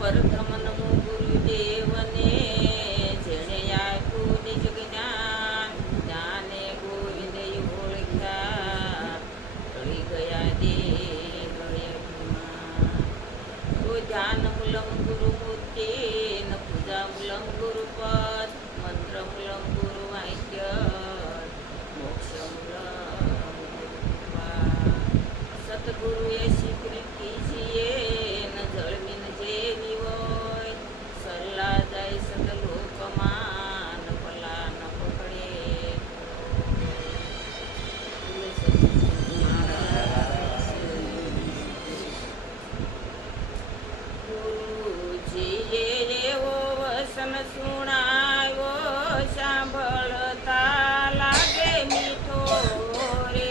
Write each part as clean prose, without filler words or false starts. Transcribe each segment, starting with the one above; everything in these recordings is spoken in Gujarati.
પ્રથમ નમો ગુરુદેવને જેણે આપ્યું નિજ જ્ઞાન. જ્ઞાને ગોવિંદે ઓળખ્યા ટળી ગયા દેહ. તો ધ્યાન મૂલમ ગુરુ મૂર્તિ ન પૂજા મૂલમ ગુરુપદ મંત્ર મૂલમ ગુરુ વાક્ય મોક્ષ મૂલમ સતગુરુએ સ્વીકૃતિ છીએ ન જળમીન જેવી હોય. સલ્લા જાય સદલોકમાં ન ભલા ન પકડે. ગુરુજીએ એવો વસન સુણાવ્યો સાંભળતા લાગે મીઠો રે.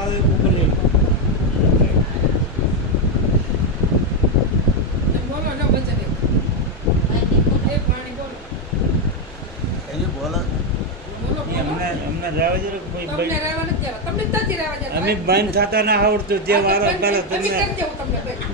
આવે એવું બોલે. બોલો ને વચન એક વાણી બોલો એને બોલો બોલો એમને રહેવા દે ને કોઈ તમને રહેવા નથી દેવા તમને જ નથી રહેવા દેતા અમે બંધ થતા ના આવડતું જે વારો પેલા તમે તમને કરી દેવું તમને ભાઈ